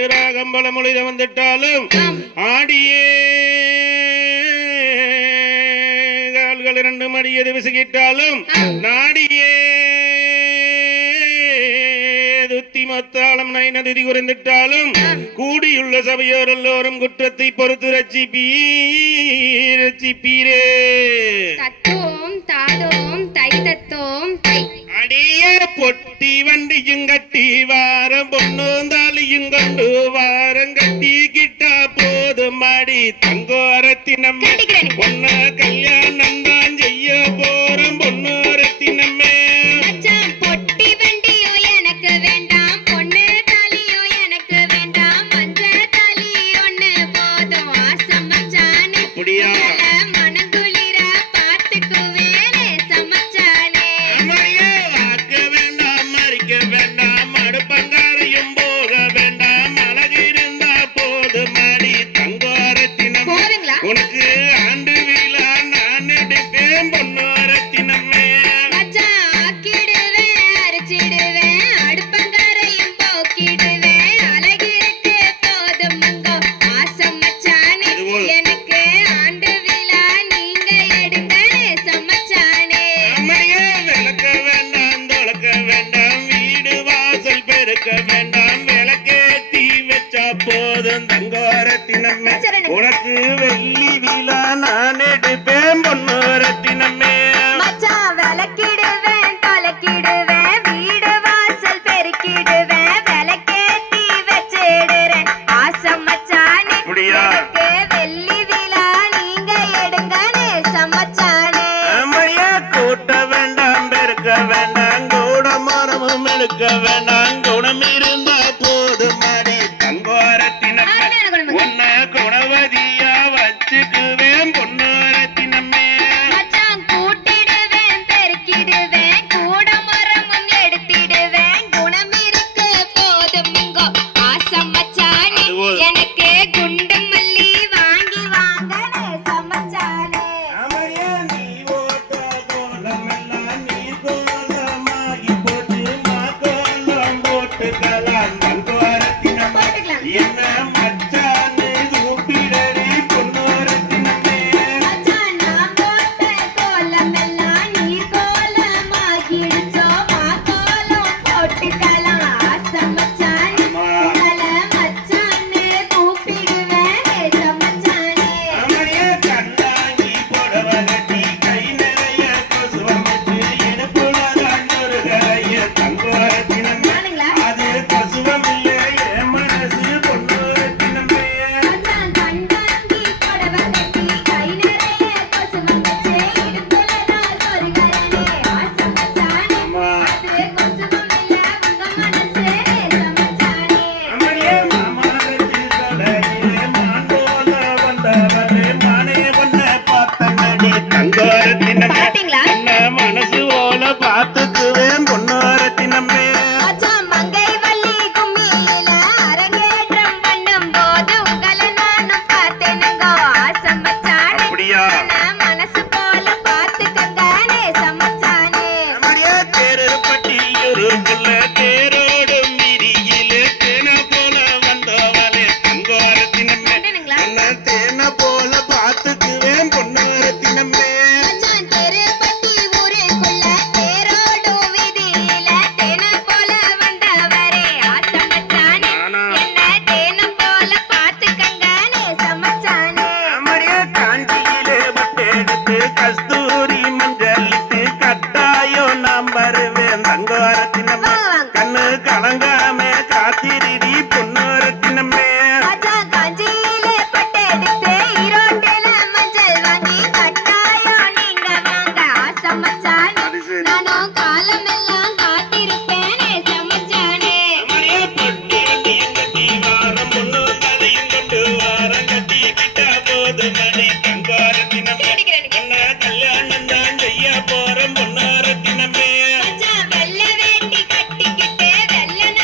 பாட்டு ராகம் பல மொழியில வந்துட்டாலும் ஆடியே கால்கள் இரண்டு மடியது விசுகிட்டாலும் நாடியே மத்தாளம் நதி குறைந்துட்டாலும் கூடியுள்ள சபையோர் எல்லோரும் குற்றத்தை பொறுத்து ரட்சிப்பீரே. அடியே பொட்டி வண்டியும் கட்டி வாரம் பொண்ணும் தாலியும் கொண்டு வாரம் கட்டி கிட்டா போதும் மாடி தங்கோரத்தினம் பொண்ண கல்யாணம் தான் செய்ய போறோம் பொண்ணோரத்தினமே. உனக்கு வெள்ளி விழா நான் எடுப்பேன் பொன்னோரத்தினமே. விளக்கிடுவேன் தொலைக்கிடுவேன் வீடு வாசல் பெருக்கிடுவேன் விளக்கேத்தி வச்சிடுறேன் ஆசம் மச்சானே. வெள்ளி விழா நீங்க எடுங்க சமச்சானே. கூட்ட வேண்டாம் பெருக்க வேண்டாம் கூட மரமும் எடுக்க வேண்டாம் குணம் இருந்தா போதும் மாடி தங்கோரத்தினமே. உன்ன குணவதியா வச்சுக்குவேன் பொன்னோரத்தினமே. கூட்டிடுவேன் பெருக்கிடுவேன் கூட மரமும் எடுத்திடுவேன் குணம் இருக்கு போதும் இங்கோ ஆசம் மச்சானே. எனக்கு குண்டு மல்லி வாங்கி வாங்க சமச்சானே. நீ ஓட்ட கோலம் எல்லாம் நீ கோலமாகி போட்டு மா கோலம் போட்டுக்கலாம் தங்கோரத்தினமே. என்ன மனசு போல பாத்துக்குவேன் பொன்னோரத்தினமே. மங்கை வள்ளி கும்மியில அரங்கேற்றம் பண்ணும் போது உங்களை நானும் பார்த்தேனுங்கோ ஆசம் மச்சானே. மனசு போல பாத்துக்கங்கானே சமச்சானே. தேருப்பட்டியூருக்குள்ள தேரோடும் விரியில தேன போல வந்தவளே தங்கோரத்தினமே. தேன போல பாத்துக்குவேன் பொன்னோரத்தினமே. கஸ்தூரி மஞ்சளிட்டு கட்டாயோ நாம் வருவேன் தங்கோரத்தினமே. கண்ணு கலங்காம காத்திரிடி பொன்னோரத்தினமே. காஞ்சியிலே பட்டெடுத்து ஈரோட்டில மஞ்சள் வாங்கி கட்டாயோ நீங்க வாங்க ஆசம் மச்சானே. நானும் காலம் எல்லாம் காத்திருப்பேனே சமச்சானே. பொட்டி வண்டியும் கட்டி வாரம் பொண்ணு கதையும் கொண்டு வாரம் கட்டி கிட்டா போது மணி தங்கோரத்தினமே. கல்யாணம் தான் செய்ய போறோம் பொன்னோரத்தினமே. வெள்ளை வேட்டி கட்டிக்கிட்டு வெள்ளன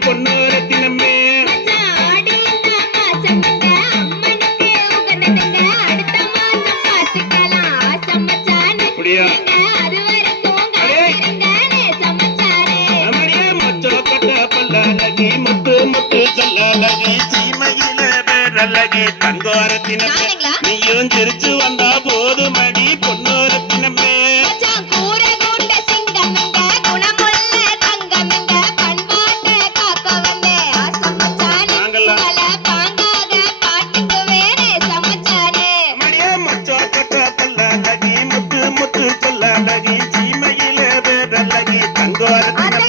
பொண்ணு ரத்தினமே மச்சான் ஆடி இந்த மாசமுங்க அம்மனுக்கு உகந்ததுங்க அடுத்த மாசம் பார்த்துக்கலாம் ஆசை மச்சானே அப்படியா எங்க அது வரைக்கும் காத்திருங்க நேசம் மச்சானே அமரியே மச்சோ கட்ட பல்லழகி முத்து முத்து சொல்லழகி சீமையில பேரழகி தங்கோரத்தினமே நானுங்களா? நீயும் சிரிச்சு வந்தா போதுமடி பொன்னோரத்தினமே மச்சான் கூற கூட்ட சிங்கமுங்க குணமுள்ள தங்கமுங்க பண்பாட்ட காக்க வந்தே ஆசை மச்சானே நாங்கெல்லாம் பல பாங்காக பாட்டுக்குவே நேசம் மச்சானே அமரியே மச்சோ கட்ட பல்லழகி முத்து முத்து சொல்லழகி சீமையில பேரழகி அத்தை தங்கோரத்தினமே